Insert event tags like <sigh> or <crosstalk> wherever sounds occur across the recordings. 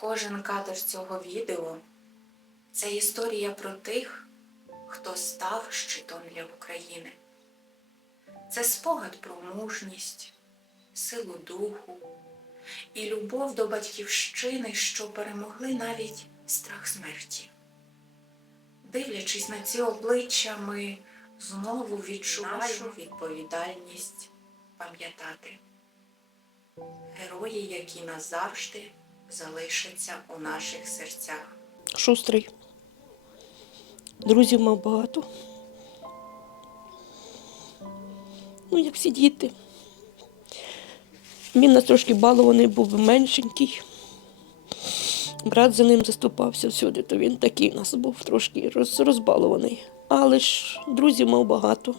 Кожен кадр цього відео це історія про тих, хто став щитом для України. Це спогад про мужність, силу духу і любов до батьківщини, що перемогли навіть страх смерті. Дивлячись на ці обличчя, ми знову відчуваємо відповідальність пам'ятати герої, які назавжди залишаться у наших серцях. Шустрий. Друзів мав багато. Ну, як всі діти. Він нас трошки балований, був меншенький. Брат за ним заступався всюди, то він такий у нас був трошки роз, розбалований. Але ж друзів мав багато.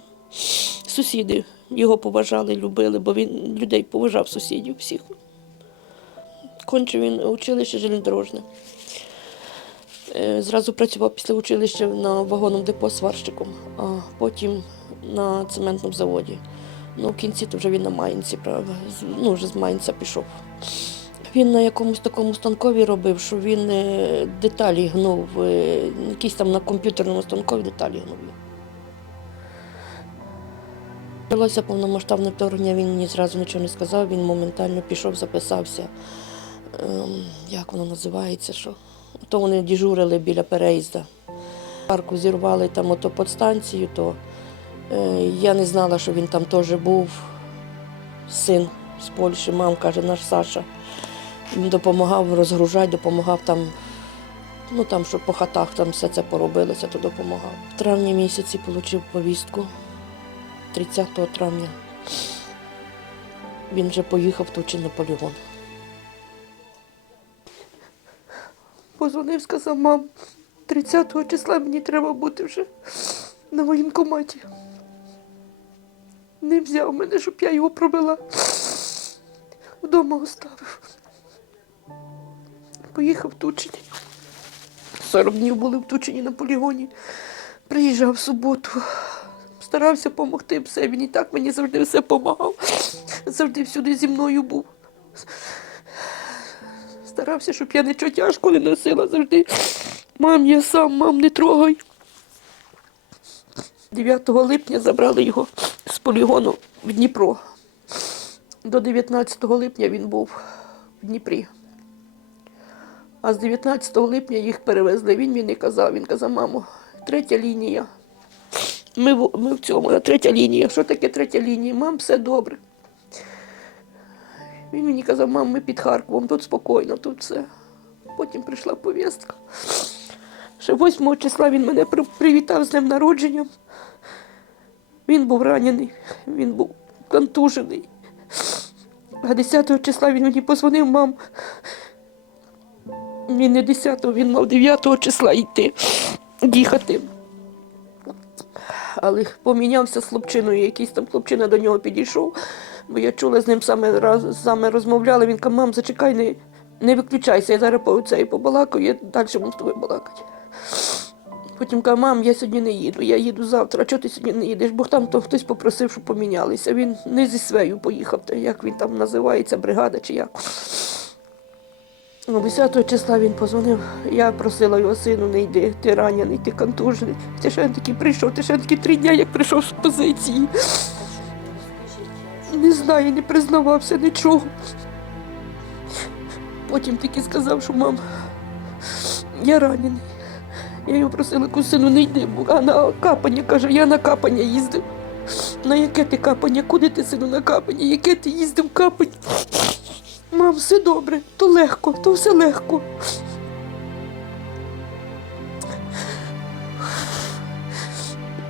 Сусіди його поважали, любили, бо він людей поважав сусідів всіх. Кончив він училище железнодорожне. Е, Зразу працював після училища на вагонному депо сварщиком, а потім на цементному заводі. Ну, в кінці то вже він на Майнці, ну, вже з Майнця пішов. Він на якомусь такому станкові робив, що він е, деталі гнув, е, якісь там на комп'ютерному станкові деталі гнув. Почалося повномасштабне вторгнення, він мені зразу нічого не сказав, він моментально пішов, записався. Ем, як воно називається? Що? То вони дежурили біля переїзда. Парку зірвали там ото подстанцію, то е, я не знала, що він там теж був. Син з Польщі, мам каже, наш Саша. Він допомагав розгружати, допомагав там, ну там, щоб по хатах там все це поробилося, то допомагав. В травні місяці отримав повістку 30 травня. Він вже поїхав тут на полігон. Позвонив, сказав, мам, 30-го числа мені треба бути вже на воєнкоматі. Не взяв мене, щоб я його провела. Вдома оставив. Поїхав в Тучині. 40 днів були в Тучині на полігоні. Приїжджав в суботу. Старався допомогти все. Він і так мені завжди все допомагав. Завжди всюди зі мною був. Старався, щоб я нічого тяжко не носила завжди. Мам, я сам, мам, не трогай. 9 липня забрали його з полігону в Дніпро. До 19 липня він був в Дніпрі. А з 19 липня їх перевезли. Він мені казав, він казав, мамо, третя лінія. Ми, в- ми в цьому, третя лінія. Що таке третя лінія? Мам, все добре. Він мені казав, мам, ми під Харковом, тут спокійно, тут все. Потім прийшла повістка. Ще 8 числа він мене привітав з днем народженням. Він був ранений, він був контужений. А 10 числа він мені позвонив, мам. Він не 10-го, він мав 9 числа йти, їхати. Але помінявся з хлопчиною, якийсь там хлопчина до нього підійшов, бо я чула з ним саме, раз, саме розмовляла. Він каже, мам, зачекай, не, не виключайся, я зараз по цей побалакаю, я далі буду з тобою балакати. Потім каже, мам, я сьогодні не їду, я їду завтра, а чого ти сьогодні не їдеш? Бо там то хтось попросив, щоб помінялися. Він не зі своєю поїхав, та як він там називається, бригада чи як. Ну, 10 числа він позвонив. Я просила його сину, не йди, ти ранений, ти контужений. Ти ще такий прийшов, ти ще такі три дня, як прийшов з позиції. Не знаю, не признавався нічого. Потім тільки сказав, що мам, я ранений. Я його просила, кажу, сину, не йди, а на капання, каже, я на капання їздив. На яке ти капання? Куди ти сину на капання? Яке ти їздив капання? Мам, все добре, то легко, то все легко.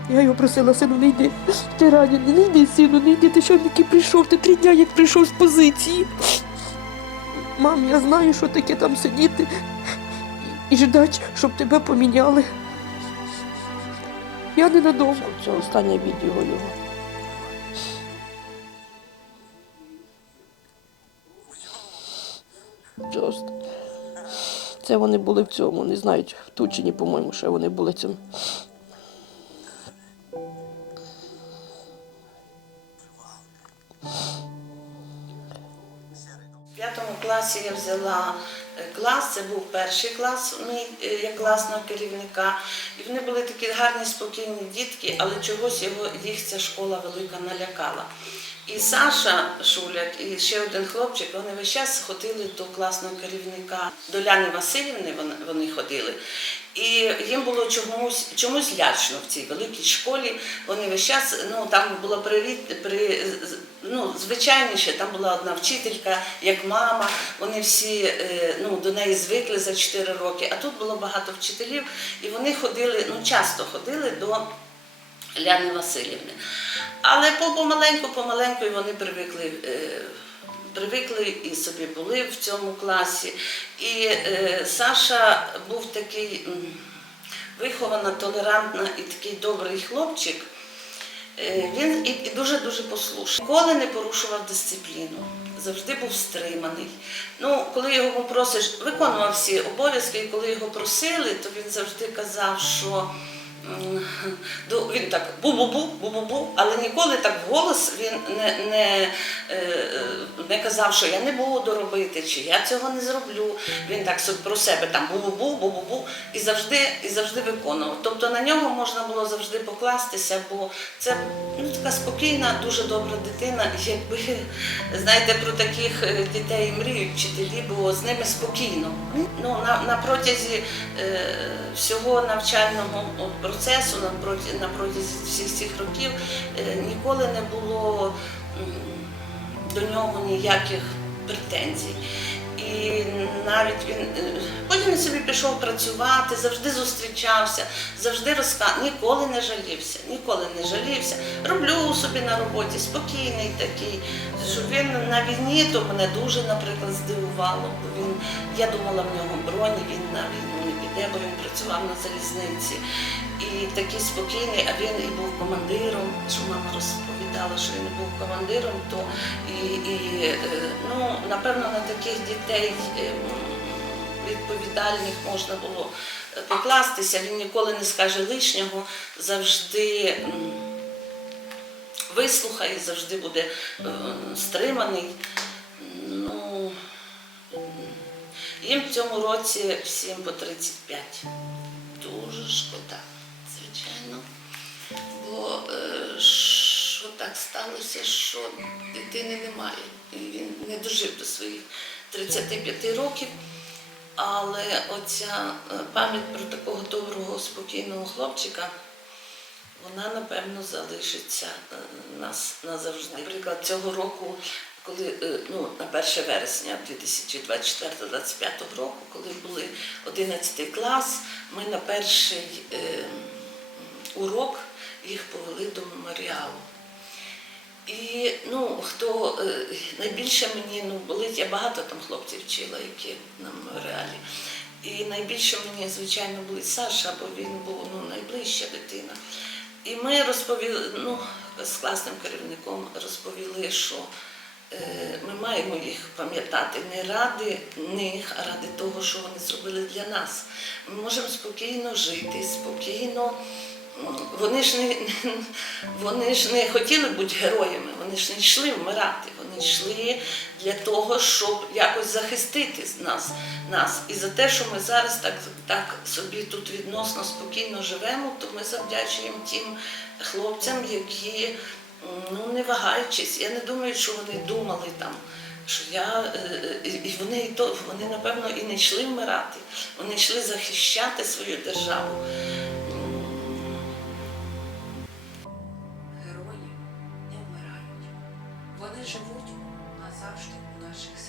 Я його просила, сину, не йди. Ти ранений, не йди, сину, не йди. Ти що таки прийшов? Ти три дня як прийшов з позиції. Мам, я знаю, що таке там сидіти і ждати, щоб тебе поміняли. Я ненадовго. Це останнє відео його. Just. Це вони були в цьому, не знають, в Тучині, по-моєму, ще вони були в В п'ятому класі я взяла е, клас, це був перший клас мій е, як класного керівника. І вони були такі гарні, спокійні дітки, але чогось його, їх ця школа велика налякала. І Саша Шуляк, і ще один хлопчик, вони весь час ходили до класного керівника, до Ляни Васильівни вони, ходили. І їм було чомусь, чомусь лячно в цій великій школі. Вони весь час, ну там було привіт, при, ну, звичайніше, там була одна вчителька, як мама. Вони всі е, ну, до неї звикли за 4 роки. А тут було багато вчителів, і вони ходили, ну часто ходили до Ляни Васильівни. Але помаленьку, помаленьку і вони привикли. е, Привикли і собі були в цьому класі. І е, Саша був такий м, вихована, толерантна і такий добрий хлопчик. Е, Він і, дуже-дуже послушний. Ніколи не порушував дисципліну, завжди був стриманий. Ну, коли його попросиш, виконував всі обов'язки, і коли його просили, то він завжди казав, що він так бу-бу-бу, бу-бу-бу, але ніколи так вголос він не, не, е, не казав, що я не буду робити, чи я цього не зроблю. Він так про себе там бу-бу-бу, бу-бу-бу, і завжди, і завжди виконував. Тобто на нього можна було завжди покластися, бо це ну, така спокійна, дуже добра дитина. Якби знаєте, про таких е, дітей мріють вчителі, бо з ними спокійно. Ну, на, на протязі е, всього навчального от, процесу, на, протязі всіх цих років е, ніколи не було до нього ніяких претензій. І навіть він е, потім він собі пішов працювати, завжди зустрічався, завжди розказував, ніколи не жалівся, ніколи не жалівся. Роблю собі на роботі, спокійний такий. Що він на війні, то мене дуже, наприклад, здивувало. Бо він, я думала, в нього броні, він на війну не піде, бо він працював на залізниці. І такий спокійний, а він і був командиром, що мама розповідала, що він був командиром, то і, і е, ну, напевно на таких дітей е, відповідальних можна було е, покластися. Він ніколи не скаже лишнього, завжди вислухає, завжди буде стриманий. Ну, їм в цьому році всім по 35. Дуже шкода, звичайно. Бо е, що так сталося, що дитини немає. І він не дожив до своїх 35 років. Але оця е, пам'ять про такого доброго, спокійного хлопчика, вона напевно залишиться е, нас назавжди. Наприклад, цього року, коли ну, на 1 вересня 2024-2025 року, коли були 11 клас, ми на перший урок їх повели до меморіалу. І ну, хто е, найбільше мені ну, болить, я багато там хлопців вчила, які на меморіалі. І найбільше мені, звичайно, болить Саша, бо він був ну, найближча дитина. І ми розповіли, ну, з класним керівником розповіли, що е, ми маємо їх пам'ятати не ради них, а ради того, що вони зробили для нас. Ми можемо спокійно жити, спокійно. Вони ж не <laughs> вони ж не хотіли бути героями, вони ж не йшли вмирати, вони йшли для того, щоб якось захистити нас, нас. І за те, що ми зараз так, так собі тут відносно спокійно живемо, то ми завдячуємо тим хлопцям, які ну, не вагаючись, я не думаю, що вони думали там. Що я, е, е, і вони, і то, вони, напевно, і не йшли вмирати, вони йшли захищати свою державу. Живуть назавжди у наших серцях.